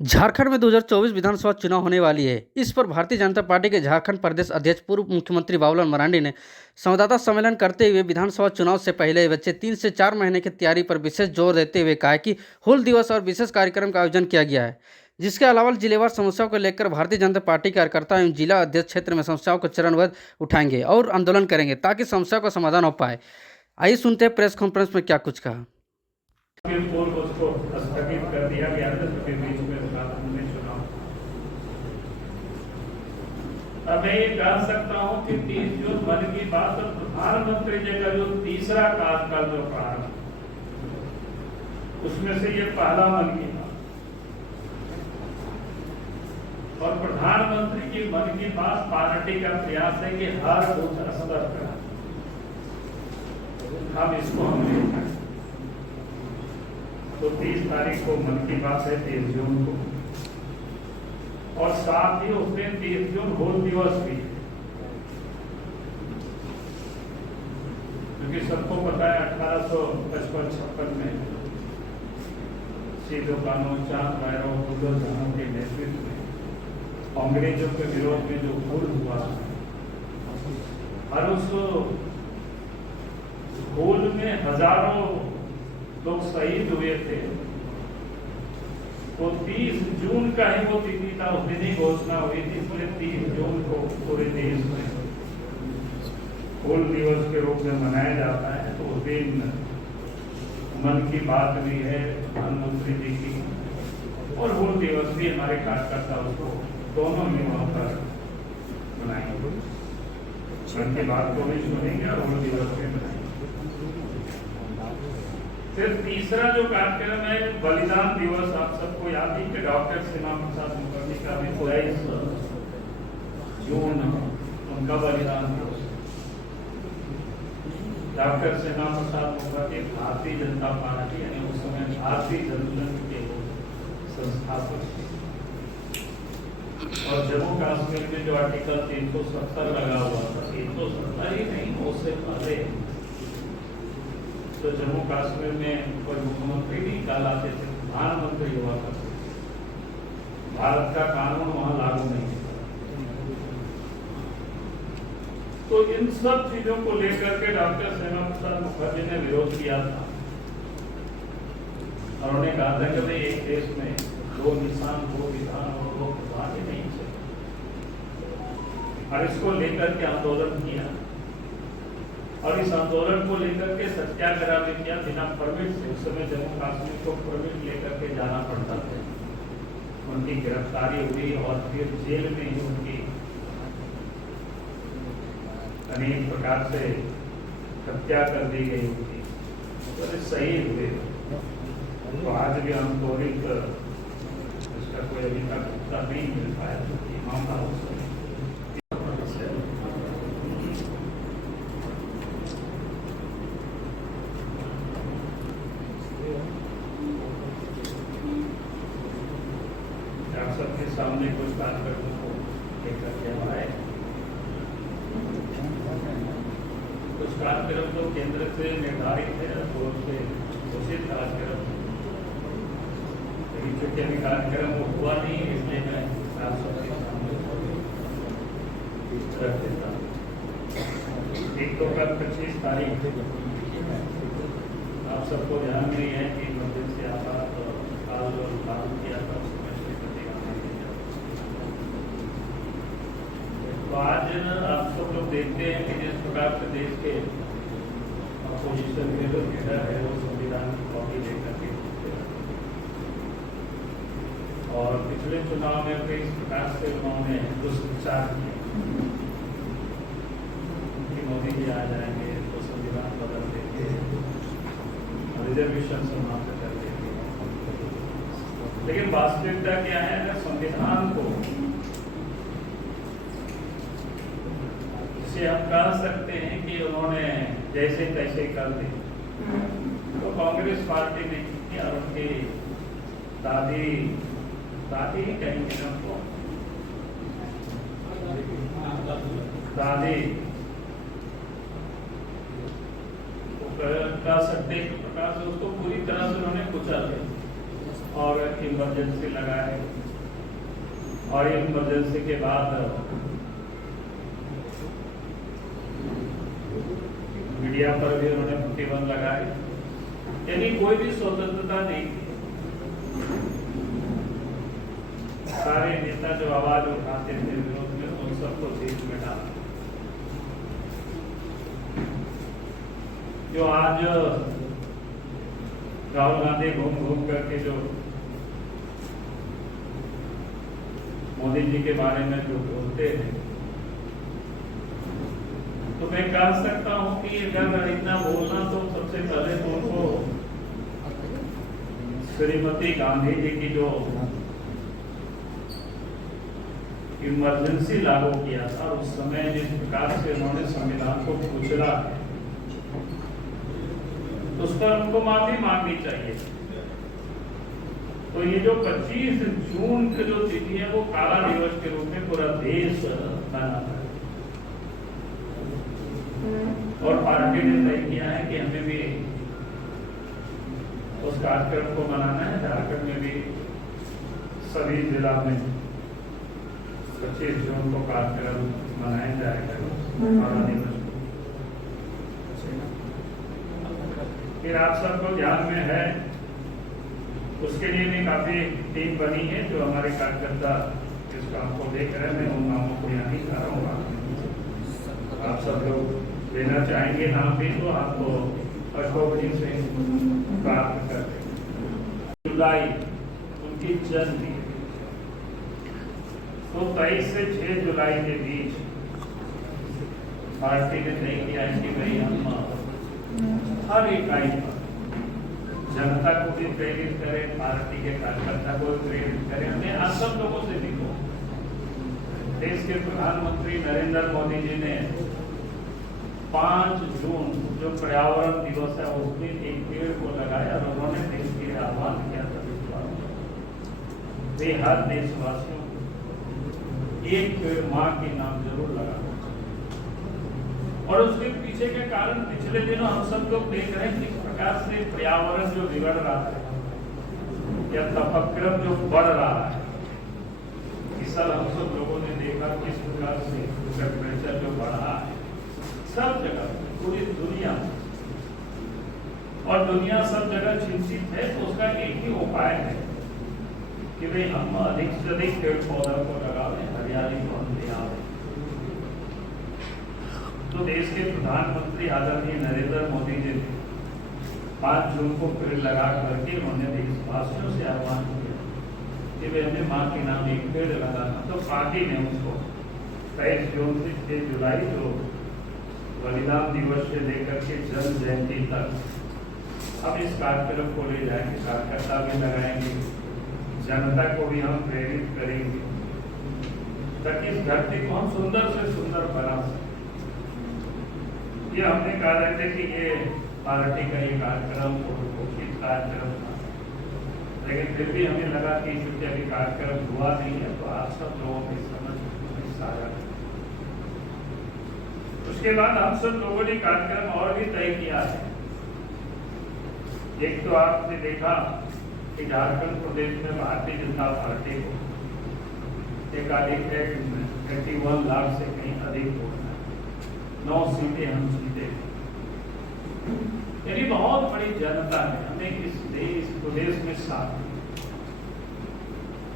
झारखंड में 2024 विधानसभा चुनाव होने वाली है। इस पर भारतीय जनता पार्टी के झारखंड प्रदेश अध्यक्ष पूर्व मुख्यमंत्री बाबूलाल मरांडी ने संवाददाता सम्मेलन करते हुए विधानसभा चुनाव से पहले बचे 3 से 4 महीने की तैयारी पर विशेष जोर देते हुए कहा कि हूल दिवस और विशेष कार्यक्रम का आयोजन किया गया है, जिसके अलावा जिलेवार समस्याओं को लेकर भारतीय जनता पार्टी कार्यकर्ता एवं जिला अध्यक्ष क्षेत्र में समस्याओं को चरणबद्ध उठाएंगे और आंदोलन करेंगे ताकि समस्या का समाधान हो पाए। आइए सुनते हैं प्रेस कॉन्फ्रेंस में क्या कुछ कहा। उसको स्थगित कर दिया गया था, तो बीच में हमने चुनाव। अब मैं ये कह सकता हूँ कि 30 जून मन की बात और प्रधानमंत्री जी का जो तीसरा कार्यकाल जो प्रारंभ, उसमें से ये पहला मन की बात। और प्रधानमंत्री की मन की बात पार्टी का प्रयास है कि हर बूथ स्तर पर हम इसको हमने तो 30 तारीख को मन की बात है, 30 जून को, और साथ ही उस दिन 30 जून हूल दिवस भी, क्योंकि सबको पता है 1855-56 में सीधो कानून चांद भैरव बुद्धों के नेतृत्व में अंग्रेजों के विरोध में जो हूल हुआ और उस हूल में हजारों लोग शहीद हुए थे। तो 30 जून का ही वो तिथि था, उस दिन ही घोषणा हुई थी, इसलिए 30 जून को पूरे देश में हूल दिवस के रूप में मनाया जाता है। तो उस दिन मन की बात भी है प्रधानमंत्री जी की, और हूल दिवस भी हमारे कार्यकर्ता उसको दोनों ही वहां पर मनाएंगे। मन की बात को भी सुनेंगे और हूल दिवस भी मनाएंगे। फिर तीसरा जो कार्यक्रम है बलिदान दिवस, आप सबको याद है कि डॉक्टर श्यामा प्रसाद मुखर्जी का भी 22 जून उनका बलिदान दिवस। डॉक्टर श्यामा प्रसाद मुखर्जी भारतीय जनता पार्टी यानी उस समय भारतीय जनसंघ के संस्थापक, और जम्मू कश्मीर में जो आर्टिकल 370 लगा हुआ था, 370 ही नहीं उससे पहले तो जम्मू कश्मीर में कोई मुख्यमंत्री नहीं कहलाते थे, प्रधानमंत्री हुआ करते। भारत का कानून वहां लागू नहीं था। तो इन सब चीजों को लेकर के डॉक्टर श्यामा प्रसाद मुखर्जी ने विरोध किया था, और उन्होंने कहा था कि भाई एक देश में 2 निशान, 2 विधान और 2 प्रधान ही नहीं चले। और इसको लेकर के आंदोलन किया, और इस आंदोलन को लेकर के सत्याग्रह भी किया बिना परमिट से। उस समय जम्मू कश्मीर को परमिट लेकर के जाना पड़ता था। उनकी गिरफ्तारी हुई और फिर जेल में ही उनकी अनेक प्रकार से हत्या कर दी गई उनकी, तो शहीद हुए। तो आज भी हम त्वरित इसका कोई अभी तक उत्तर नहीं मिल पाया, तो मामला हो सकता है। सबके सामने कुछ कार्यक्रमों को लेकर के हमारे कुछ कार्यक्रम तो केंद्र से निर्धारित है, और से घोषित कार्यक्रम, लेकिन चूंकि अभी कार्यक्रम वो हुआ नहीं, इसलिए मैं आप सबके सामने रख देता हूँ। एक तो कल 25 तारीख आप सबको ध्यान में है कि मंदिर से आपात काल जो लागू किया था, तो आज आप सब लोग देखते हैं कि जिस प्रकार से देश के अपोजिशन के जो लीडर है वो संविधान की कॉपी लेकर के, और पिछले चुनाव में भी इस प्रकार से उन्होंने दुष्प्रचार किया कि मोदी जी आ जाएंगे तो संविधान बदल देंगे, रिजर्वेशन समाप्त कर देंगे। लेकिन वास्तविकता क्या है, अगर संविधान को हम कह सकते हैं कि उन्होंने जैसे तैसे कर दी, तो कांग्रेस पार्टी ने की, और उनकी दादी कहेंगे हमको, दादी कह सकते हैं प्रकार से उसको पूरी तरह से उन्होंने कुचल दिया। और इमरजेंसी लगाए, और इमरजेंसी के बाद मीडिया पर भी उन्होंने प्रतिबंध लगाए, यानी कोई भी स्वतंत्रता नहीं थी। सारे नेता जो आवाज उठाते थे विरोध में, उन सबको जेल में डाला। जो आज राहुल गांधी घूम घूम करके जो मोदी जी के बारे में जो बोलते हैं, तो मैं कह सकता हूं कि अगर इतना बोलना तो सबसे पहले तो उनको श्रीमती गांधी जी की जो इमरजेंसी लागू किया था, उस समय जिस प्रकार से उन्होंने संविधान को कुचला है, उस पर उनको माफी मांगनी चाहिए। तो ये जो 25 जून की जो तिथि है वो काला दिवस के रूप में पूरा देश मनाता है, और पार्टी ने तय किया है कि हमें भी उस कार्यक्रम को मनाना है। झारखंड में भी सभी जिला में 25 जून को कार्यक्रम मनाया जाएगा काला दिवस। फिर आप सबको ध्यान में है, उसके लिए भी काफी टीम बनी है जो हमारे कार्यकर्ता इस काम को देख रहे हैं। मैं उन नामों को यहाँ नहीं कर रहा हूँ, आप सब लोग लेना चाहेंगे नाम भी तो आपको अशोक जी से प्राप्त कर देंगे। जुलाई उनकी जन्म, तो 23 से 6 जुलाई के बीच पार्टी ने तय किया है कि भाई हम हर इकाई पर जनता को भी प्रेरित करें, पार्टी के कार्यकर्ता को भी प्रेरित करें। हमने आप सब लोगों से भी कहा, देश के प्रधानमंत्री नरेंद्र मोदी जी ने 5 जून जो पर्यावरण दिवस है उस दिन एक पेड़ को लगाया, और उन्होंने देश के लिए आह्वान किया था वे हर देशवासियों को एक पेड़ माँ के नाम जरूर लगा। और उसके पीछे के कारण पिछले दिनों हम सब लोग देख रहे हैं किस प्रकार से पर्यावरण जो बिगड़ रहा है या तापक्रम जो बढ़ रहा है। इस साल हम सब लोगों ने देखा किस प्रकार से टेम्परेचर जो बढ़ा है सब जगह, पूरी दुनिया, और दुनिया सब जगह चिंतित है। तो उसका एक ही उपाय है कि भाई हम अधिक से अधिक पेड़ पौधा को लगावें, हरियाली को हम ले आवें। तो देश के प्रधानमंत्री आदरणीय नरेंद्र मोदी जी ने 5 जून को पेड़ लगा करके उन्होंने देशवासियों से आह्वान किया कि वे हमें माँ के नाम एक पेड़ लगाना। तो पार्टी ने उसको 23 जून से 6 जुलाई जो बलिदान दिवस से लेकर के जन्म जयंती तक अब इस कार्यक्रम को ले जाएंगे, कार्यकर्ता भी लगाएंगे, जनता को भी हम प्रेरित करेंगे ताकि इस धरती को हम सुंदर से सुंदर बना सकें। ये हमने कहा रहते कि ये पार्टी का ये कार्यक्रम घोषित कार्यक्रम था, लेकिन फिर भी हमें लगा कि चूंकि अभी कार्यक्रम हुआ नहीं है तो आप सब लोगों की समझ साझा। उसके बाद हम सब लोगों ने कार्यक्रम और भी तय किया है। एक तो आपने देखा कि झारखंड प्रदेश में भारतीय जनता पार्टी को एकाधिक 81 लाख से कहीं अधिक वोट, 9 सीटें हम जीते, यानी बहुत बड़ी जनता है हमें इस प्रदेश में साथ।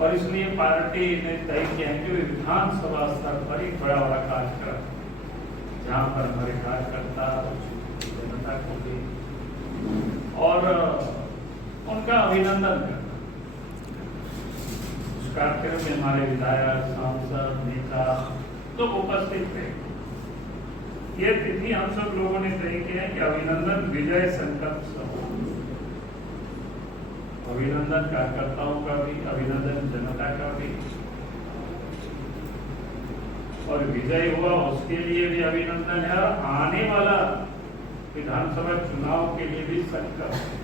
और इसलिए पार्टी ने तय किया है कि विधानसभा स्तर पर एक बड़ा कार्यक्रम, जहाँ पर हमारे कार्यकर्ता जनता को भी और उनका अभिनंदन करना। उस कार्यक्रम में हमारे विधायक, सांसद, नेता लोग उपस्थित थे। ये तिथि हम सब लोगों ने तय किया है कि अभिनंदन विजय संकल्प सभा, अभिनंदन कार्यकर्ताओं का भी, अभिनंदन जनता का भी, और विजय हुआ उसके लिए भी अभिनंदन है, और आने वाला विधानसभा चुनाव के लिए भी संकल्प है।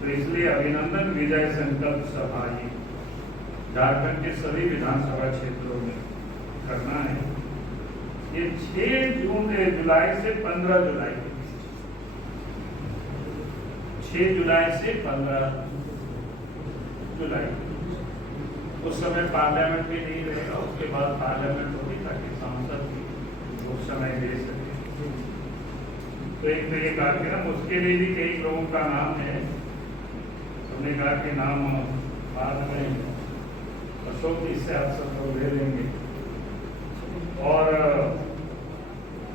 तो इसलिए अभिनंदन विजय संकल्प सभा ये झारखंड के सभी विधानसभा क्षेत्रों में करना है। ये 6 जुलाई से 15 जुलाई के बीच, 6 जुलाई से 15 जुलाई। उस समय पार्लियामेंट भी नहीं रहेगा, उसके बाद पार्लियामेंट होगी ताकि सांसद भी उस समय दे सके। तो एक तो ये कार्यक्रम, उसके लिए भी कई लोगों का नाम है। हमने कहा कि नाम बाद में अशोक जी से आप सब लोग ले लेंगे। और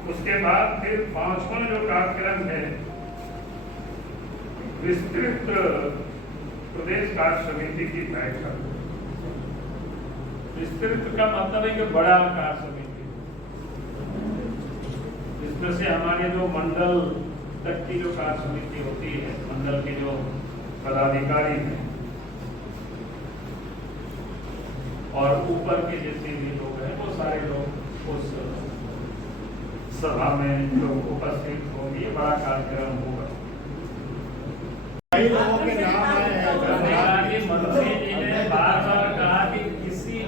उसके बाद फिर 5वां जो कार्यक्रम है, विस्तृत प्रदेश कार्य समिति की बैठक। विस्तृत का मतलब है कि बड़ा कार्य समिति, इसमें से हमारे जो मंडल तक की जो कार्य समिति होती है, मंडल के जो पदाधिकारी हैं और ऊपर के जितने भी लोग हैं, वो सारे लोग उस सभा में जो उपस्थित होंगे। बड़ा कार्यक्रम होगा। कई लोगों के नाम आए हैं। मंत्री जी ने बार बार कहा कि किसी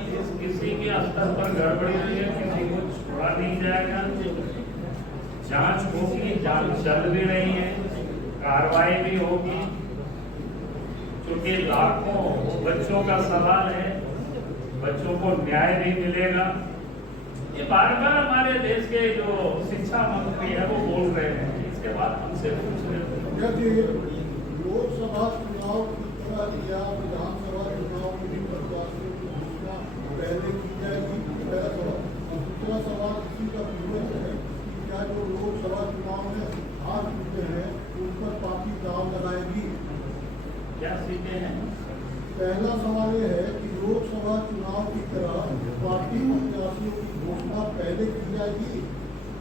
के स्तर पर गड़बड़ी हुई है, किसी को छोड़ा नहीं जाएगा, जांच होगी, जांच चल भी रही है, कार्रवाई भी होगी। क्योंकि लाखों बच्चों का सवाल है, बच्चों को न्याय भी मिलेगा। ये बार बार हमारे देश के जो शिक्षा मंत्री है वो बोल रहे हैं। इसके बाद हमसे पूछ रहे हैं, लोकसभा चुनाव की तरह या विधानसभा चुनाव में भी प्रत्याशियों की घोषणा पहले की जाएगी। पहला सवाल। और दूसरा सवाल इसी का पूरक है कि क्या जो लोकसभा चुनाव में हार चुके हैं उन पर पार्टी दाव लगाएगी? क्या सीटें हैं? पहला सवाल यह है कि लोकसभा चुनाव की तरह पार्टी प्रत्याशियों की घोषणा पहले की जाएगी,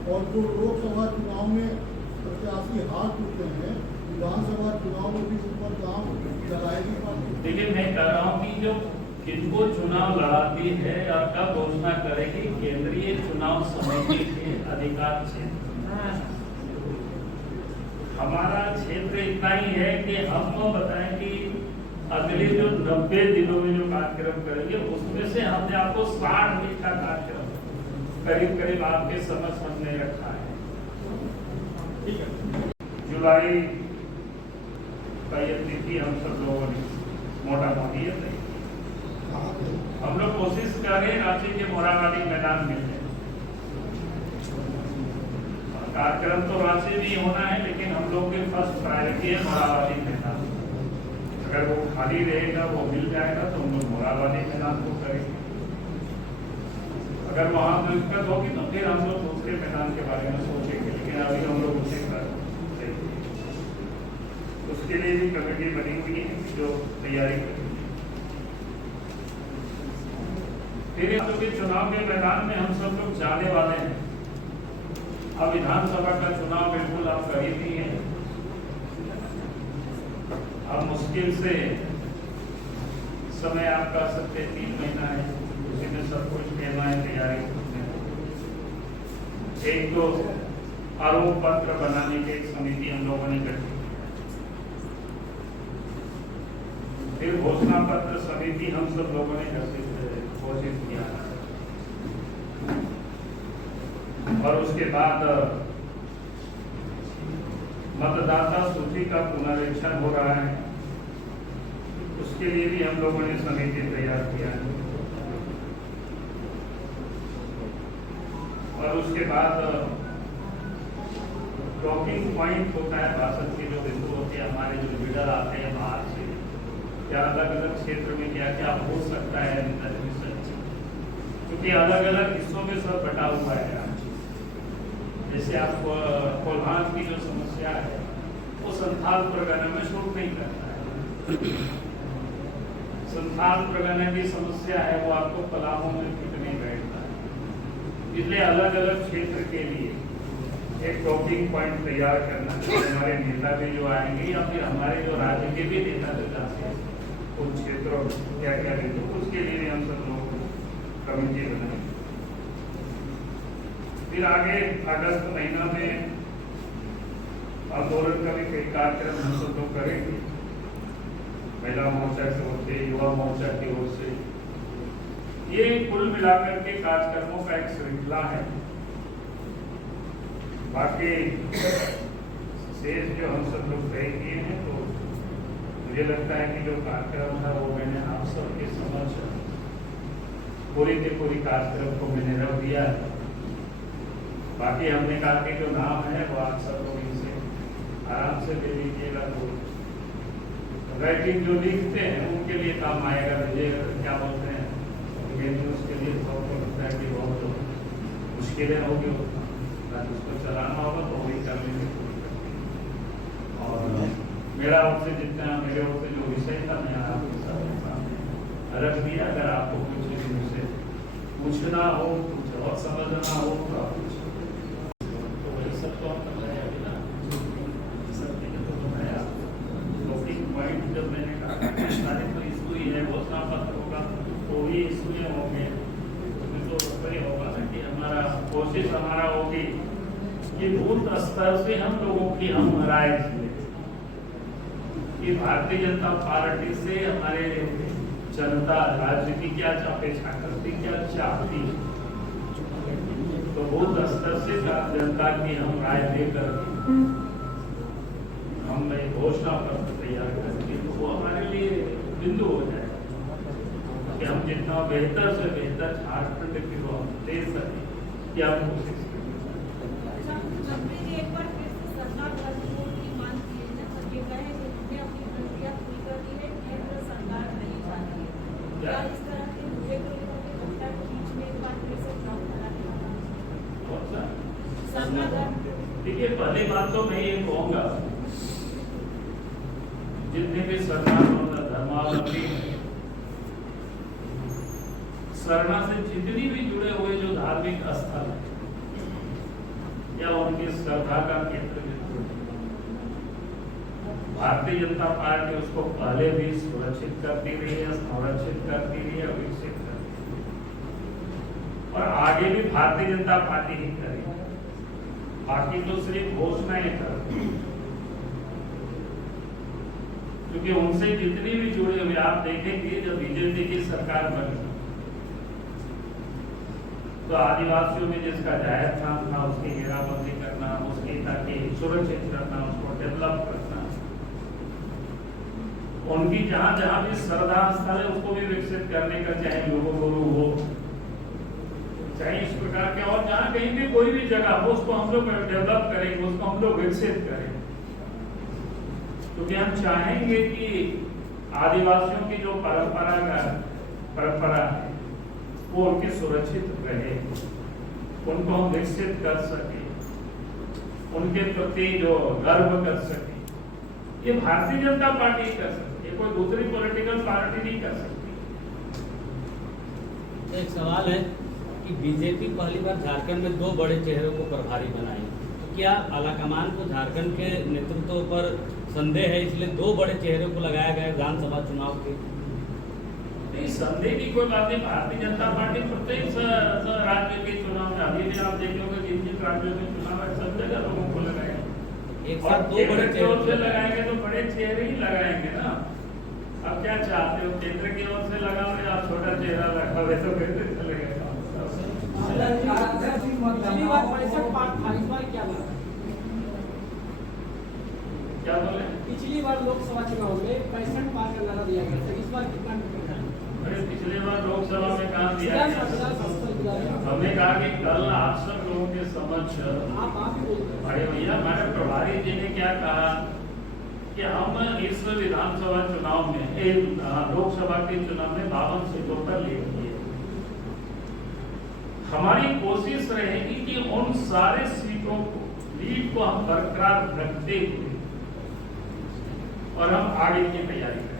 और जो लोकसभा चुनाव में प्रत्याशी हार चुके हैं विधानसभा चुनाव में भी उन पर दाव लगाएगी पार्टी? देखिए, मैं कह रहा हूँ कि जो किनको चुनाव लड़ाती है और कब घोषणा करेगी, केंद्रीय चुनाव समिति के अधिकार क्षेत्र। हमारा क्षेत्र इतना ही है कि हम बताएं कि अगले जो 90 दिनों में जो कार्यक्रम करेंगे उसमें से हमने आपको 60 दिन का कार्यक्रम करीब करीब आपके समझ हमने रखा है। जुलाई का ये तिथि हम सब लोगों ने मोटा मोटी है, हम लोग कोशिश करें रांची के मोराबादी मैदान में है। कार्यक्रम तो रांची में होना है, लेकिन हम लोग के फर्स्ट प्रायोरिटी है मोराबादी मैदान। अगर वो खाली रहेगा, वो मिल जाएगा तो हम लोग मोराबादी मैदान को करेंगे। अगर वहाँ दिक्कत होगी तो फिर हम लोग दूसरे मैदान के बारे में सोचेंगे, लेकिन अभी हम लोग उसे कर उसके लिए भी कमेटी बनी हुई है जो तैयारी करेगी। फिर के चुनाव के मैदान में हम सब लोग जाने वाले हैं। अब विधानसभा का चुनाव बिल्कुल आप करीब ही है। अब मुश्किल से समय आप कह सकते 3 महीना है, उसी में सब कुछ कहना है, तैयारी करते हैं। एक तो आरोप पत्र बनाने की एक समिति हम लोगों ने गठित, फिर घोषणा पत्र समिति हम सब लोगों ने घोषित किया, और उसके बाद मतदाता सूची का पुनरीक्षण हो रहा है, उसके लिए भी हम लोगों ने समिति तैयार किया है। और उसके बाद टॉकिंग पॉइंट होता है, भाषण के जो बिंदु होते हैं, हमारे जो लीडर आते हैं बाहर से, क्या अलग अलग क्षेत्र में क्या क्या हो सकता है, क्योंकि अलग अलग हिस्सों में सब बटा हुआ है। जैसे आप कोल्हान की जो समस्या है वो संथाल परगना में शूट नहीं करता है। संथाल परगना की समस्या है वो आपको पलामू में फिट नहीं बैठता है। इसलिए अलग अलग क्षेत्र के लिए एक टॉकिंग पॉइंट तैयार करना चाहिए। हमारे नेता भी जो आएंगे या फिर हमारे जो राज्य के भी नेता जो जाते हैं उन क्षेत्रों में क्या क्या लेते, उसके लिए भी हम सब लोग कमेटी बनाए। फिर आगे अगस्त महीना में आंदोलन का भी कई कार्यक्रम हम सब लोग करेंगे, महिला मोर्चा की ओर से, युवा मोर्चा की ओर से। ये कुल मिलाकर के कार्यक्रमों का एक श्रृंखला है। बाकी शेष जो हम सब लोग तय किए हैं तो मुझे लगता है कि जो कार्यक्रम था वो मैंने आप सबके समक्ष पूरी की पूरी कार्यक्रम को मैंने रख दिया है। बाकी हमने कहा कि जो नाम है वो आप सब लोग इनसे आराम से ले लीजिएगा, तो राइटिंग जो लिखते हैं उनके लिए काम आएगा। मुझे क्या बोलते हैं उसके लिए बहुत लगता है कि बहुत मुश्किलें होगी, उसको चलाना होगा तो वही कर लेंगे। और मेरा ओर से जितना मेरे ओर से जो विषय था मैं आपके साथ रख दिया। अगर आपको कुछ मुझसे पूछना हो, कुछ और समझना हो तो आप तो वही सब तो आप बताया अभी ना, सब चीजें तो बताया। टॉपिक पॉइंट जब मैंने कहा सारे तो इशू ही है, घोषणा पत्र होगा तो भी इशू होंगे, तो वही होगा ना कि हमारा कोशिश हमारा होगी कि बूथ स्तर से हम लोगों की हम राय कि भारतीय जनता पार्टी से हमारे जनता राज्य की क्या अपेक्षा करती, क्या चाहती, तो बूथ स्तर से जनता की हम राय लेकर हम घोषणा पत्र तैयार करेंगे, तो वो हमारे लिए बिंदु हो जाएगा कि हम जितना बेहतर से बेहतर झारखंड की वो हम दे सकें, क्या कोशिश देखिए, पहली बात तो मैं ये कहूँगा जितने भी सरकार धर्मावलंबी सरना से जितनी भी जुड़े हुए जो धार्मिक स्थल है या उनकी श्रद्धा का केंद्र है, भारतीय जनता पार्टी उसको पहले भी सुरक्षित करती रही है, संरक्षित करती रही है, विकसित करती है और आगे भी भारतीय जनता पार्टी ही करेगी। बाकी तो सिर्फ घोषणाएं करती, क्योंकि उनसे जितनी भी जुड़े हुए आप देखेंगे जब बीजेपी की सरकार बनी तो आदिवासियों में जिसका जाहिर स्थान था उसकी घेराबंदी करना, उसकी ताकि सुरक्षित करना, उसको डेवलप करना, उनकी जहां जहां भी श्रद्धा स्थल है उसको भी विकसित करने का, चाहे लोगों गुरु हो, चाहे इस प्रकार के और जहां कहीं भी कोई भी जगह हो उसको हम लोग डेवलप करेंगे, उसको हम लोग विकसित करेंगे, क्योंकि हम चाहेंगे कि आदिवासियों की जो परंपरा है वो उनकी सुरक्षित रहे, उनको हम विकसित कर सके, उनके प्रति जो गर्व कर सके, ये भारतीय जनता पार्टी कर सकती है, कोई दूसरी पॉलिटिकल पार्टी नहीं कर सकती। एक सवाल है कि बीजेपी पहली बार झारखंड में 2 बड़े चेहरों को प्रभारी बनाई, तो क्या आलाकमान को झारखंड के नेतृत्व पर संदेह है, इसलिए 2 बड़े चेहरों को लगाया गया विधानसभा चुनाव के? नहीं, संदेह की कोई बात नहीं। भारतीय जनता पार्टी प्रत्येक राज्य के चुनाव में अभी भी आप देखोगे जिन जिन राज्यों में चुनाव है सब जगह लोगों को लगाएंगे, एक साथ 2 बड़े चेहरों से लगाएंगे तो बड़े चेहरे ही लगाएंगे ना। अब क्या चाहते हो, केंद्र की ओर से लगाओ या आप छोटा चेहरा लगाओगे तो कैसे चलेगा? क्या बोले? पिछली बार लोकसभा चुनाव में 65 पार का नारा दिया गया था, इस बार कितना? अरे पिछले बार लोकसभा में कहा दिया गया, हमने कहा कि कल आप सब लोगों के समक्ष अरे भैया हमारे प्रभारी जी ने क्या कहा कि हम इस विधानसभा चुनाव में लोकसभा के चुनाव में 52 सीटों पर लेंगे। हमारी कोशिश रहेगी कि उन सारे सीटों को लीड को हम बरकरार रखते हुए और हम आगे की तैयारी करें।